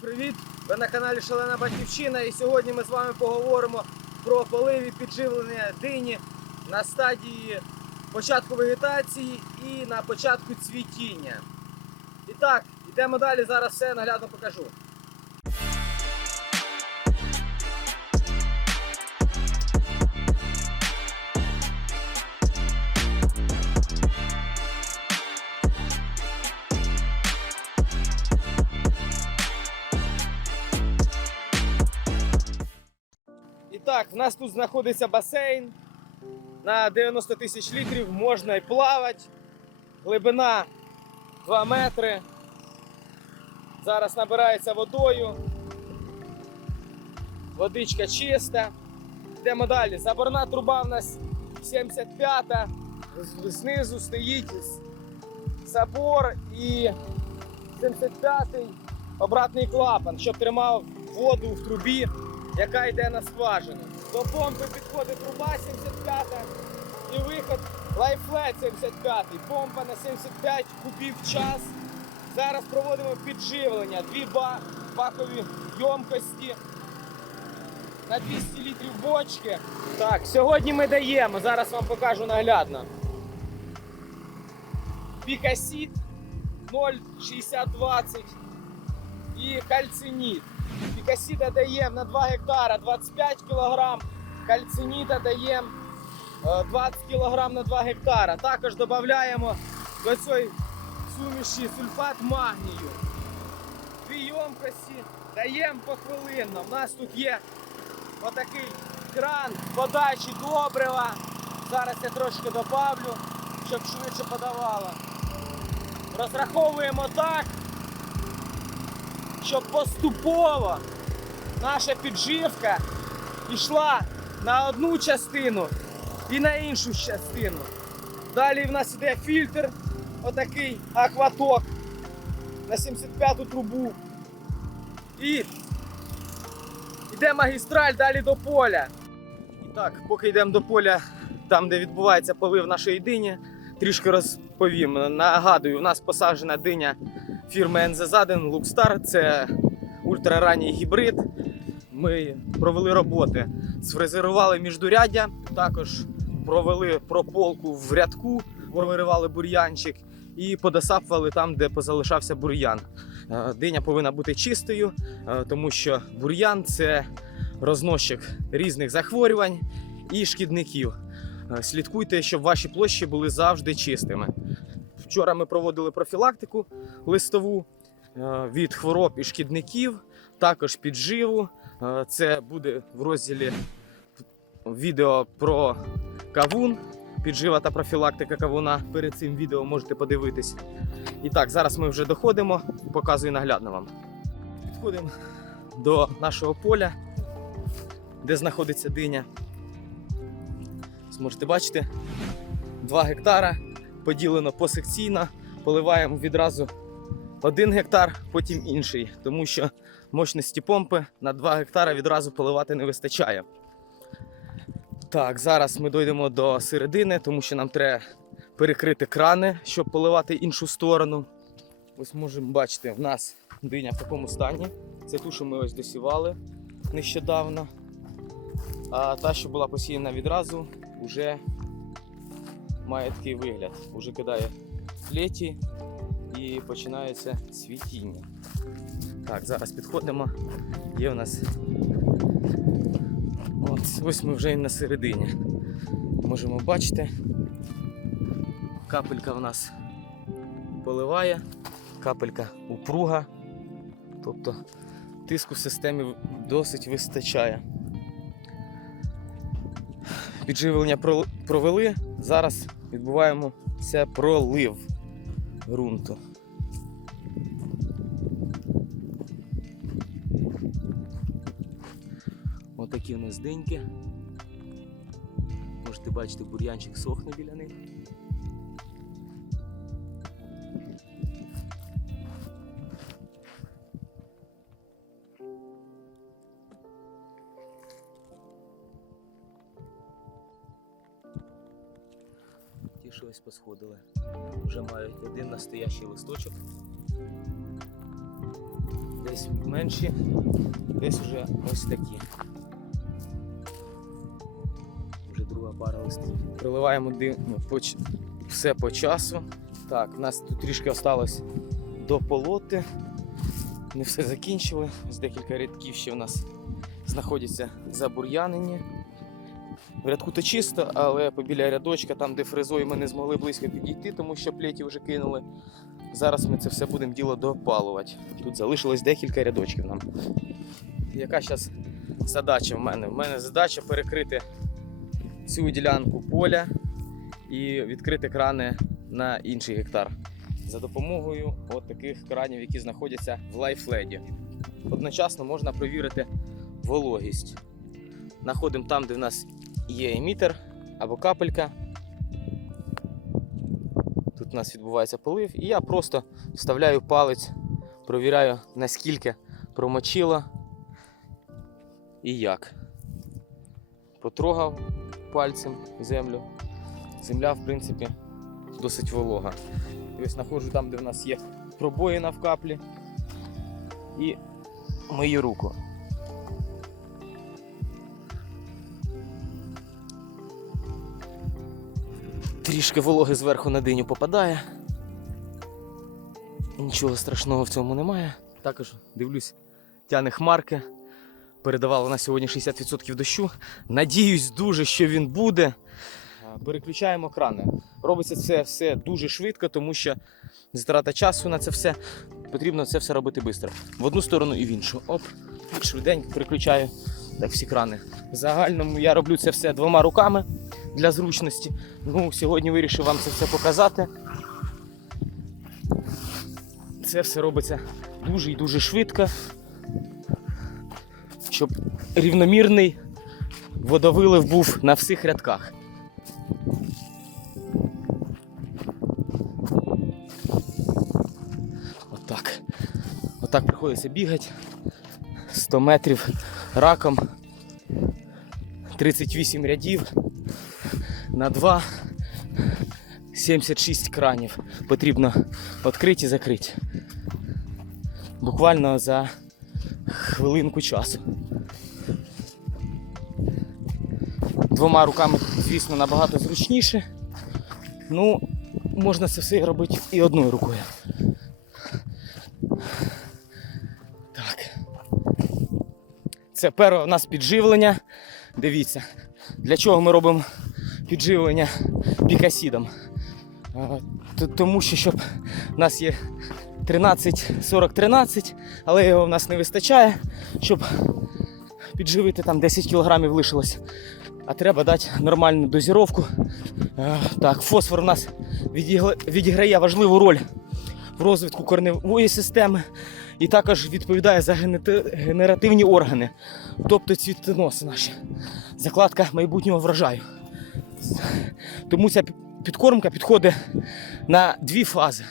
привіт! Ви на каналі Шалена Батьківщина і сьогодні ми з вами поговоримо про полив і підживлення дині на стадії початку вегетації і на початку цвітіння. І так, йдемо далі, зараз все наглядно покажу. Нас тут знаходиться басейн на 90 тисяч літрів, можна і плавати. Глибина 2 метри. Зараз набирається водою. Водичка чиста. Йдемо далі. Заборна труба в нас 75-та. Знизу стоїть забор і 75-й обратний клапан, щоб тримав воду в трубі яка йде на скважину. До помпи підходить труба 75 і виход лайфлет 75. Помпа на 75 кубів час. Зараз проводимо підживлення. Дві ба- бакові ємкості на 200 літрів бочки. Так, сьогодні ми даємо, зараз вам покажу наглядно. Пікасіт 0,6020 і кальциніт. Пікасіда даємо на 2 гектара 25 кг, кальциніта даємо е, 20 кг на 2 гектара. Також додаємо до цієї суміші сульфат магнію. Дві ємкості даємо похвилинно. У нас тут є отакий кран подачі добрива. Зараз я трошки добавлю, щоб швидше подавало. Розраховуємо так, щоб поступово наша підживка йшла на одну частину і на іншу частину. Далі в нас іде фільтр, отакий акваток на 75-ту трубу. І йде магістраль далі до поля. І так, поки йдемо до поля, там, де відбувається полив нашої дині, трішки розповім. Нагадую, у нас посаджена диня фірми NZ1 Лукстар. Це ультраранній гібрид. Ми провели роботи, сфрезерували міждуряддя, також провели прополку в рядку, провиривали бур'янчик і подосапували там, де позалишався бур'ян. Е, Диня повинна бути чистою, е, тому що бур'ян це розносчик різних захворювань і шкідників. Е, Слідкуйте, щоб ваші площі були завжди чистими. Вчора ми проводили профілактику листову е, від хвороб і шкідників, також підживу. Е, Це буде в розділі відео про кавун, піджива та профілактика кавуна. Перед цим відео можете подивитись. І так, зараз ми вже доходимо, показую наглядно вам. Підходимо до нашого поля, де знаходиться диня. Зможете бачити 2 гектара поділено посекційно. Поливаємо відразу один гектар, потім інший, тому що мощності помпи на 2 гектара відразу поливати не вистачає. Так, зараз ми дійдемо до середини, тому що нам треба перекрити крани, щоб поливати іншу сторону. Ось можемо бачити, в нас диня в такому стані. Це ту, що ми ось досівали нещодавно. А та, що була посіяна відразу, вже має такий вигляд. Уже кидає плеті і починається цвітіння. Так, зараз підходимо. Є у нас. От, ось ми вже і на середині. Можемо бачити. Капелька в нас поливає, капелька упруга. Тобто тиску в системі досить вистачає. Підживлення про- провели. Зараз відбуваємо це пролив ґрунту. Отакі у нас деньки. Можете бачити, бур'янчик сохне біля них. Ті, що посходили. Вже мають один настоящий листочок. десь менші, десь вже ось такі. Вже друга пара листів. Приливаємо ну, все по часу. Так, в нас тут трішки осталось дополоти. Не все закінчили. Ось декілька рядків ще в нас знаходяться забур'янені. В рядку то чисто, але побіля рядочка, там, де фрезою ми не змогли близько підійти, тому що плеті вже кинули. Зараз ми це все будемо діло допалувати. Тут залишилось декілька рядочків нам. Яка зараз задача в мене? В мене задача перекрити цю ділянку поля і відкрити крани на інший гектар за допомогою от таких кранів, які знаходяться в лайфледі. Одночасно можна перевірити вологість. Находимо там, де в нас є емітер або капелька. Тут у нас відбувається полив, і я просто вставляю палець, провіряю, наскільки промочило і як. Потрогав пальцем землю. Земля, в принципі, досить волога. І ось знаходжу там, де в нас є пробоїна в каплі. І мою руку. Трішки вологи зверху на диню попадає. Нічого страшного в цьому немає. Також дивлюсь, тяне хмарки. Передавала на сьогодні 60% дощу. Надіюсь дуже, що він буде. Переключаємо крани. Робиться це все дуже швидко, тому що затрата часу на це все. Потрібно це все робити швидко. В одну сторону і в іншу. Оп, швиденько переключаю так, всі крани. В загальному я роблю це все двома руками для зручності. Ну, сьогодні вирішив вам це все показати. Це все робиться дуже і дуже швидко, щоб рівномірний водовилив був на всіх рядках. Отак. Отак приходиться бігати. 100 метрів раком. 38 рядів на 2 76 кранів потрібно відкрити і закрити. Буквально за хвилинку часу. Двома руками, звісно, набагато зручніше. Ну, можна це все робити і одною рукою. Це перше у нас підживлення. Дивіться, для чого ми робимо підживлення пікасідом. Тому що щоб у нас є 13, 40, 13, але його в нас не вистачає, щоб підживити там 10 кг лишилось. А треба дати нормальну дозіровку. Так, фосфор у нас відіграє важливу роль в розвитку корневої системи і також відповідає за генеративні органи, тобто цвітоноси наші, закладка майбутнього врожаю. Тому ця підкормка підходить на дві фази: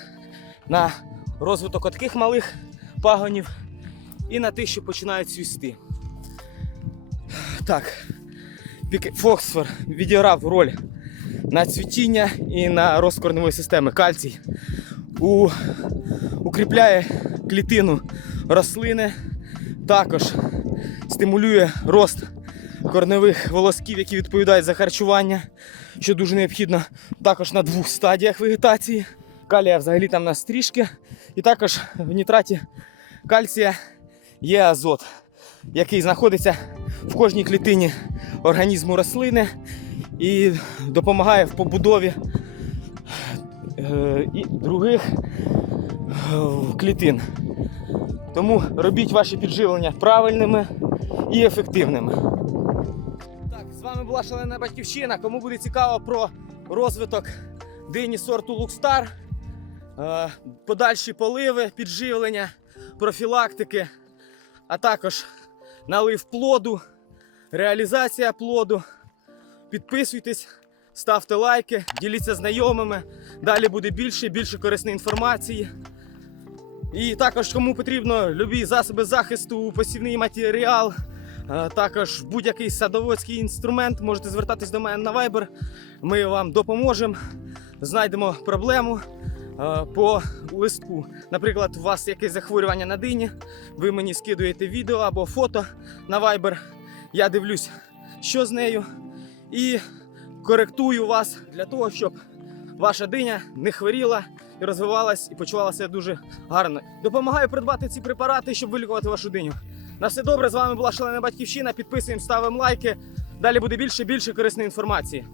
на розвиток таких малих пагонів і на тих, що починають цвісти. Так, фосфор відіграв роль на цвітіння і на рост системи. Кальцій у, укріпляє клітину рослини, також стимулює рост корневих волосків, які відповідають за харчування, що дуже необхідно також на двох стадіях вегетації. Калія взагалі там на стрічки. І також в нітраті кальція є азот, який знаходиться в кожній клітині організму рослини і допомагає в побудові е, і других е, клітин. Тому робіть ваші підживлення правильними і ефективними. Так, з вами була шалена батьківщина. Кому буде цікаво про розвиток дині сорту Лукстар, е, подальші поливи, підживлення, профілактики, а також налив плоду, реалізація плоду. Підписуйтесь, ставте лайки, діліться знайомими. Далі буде більше і більше корисної інформації. І також, кому потрібно любі засоби захисту, посівний матеріал, а також будь-який садоводський інструмент, можете звертатись до мене на Viber. Ми вам допоможемо, знайдемо проблему, е, по листку. Наприклад, у вас якесь захворювання на дині, ви мені скидуєте відео або фото на Viber. Я дивлюсь, що з нею, і коректую вас для того, щоб ваша диня не хворіла і розвивалась і почувалася дуже гарно. Допомагаю придбати ці препарати, щоб вилікувати вашу диню. На все добре, з вами була Шалена Батьківщина. Підписуємо, ставимо лайки. Далі буде більше більше корисної інформації.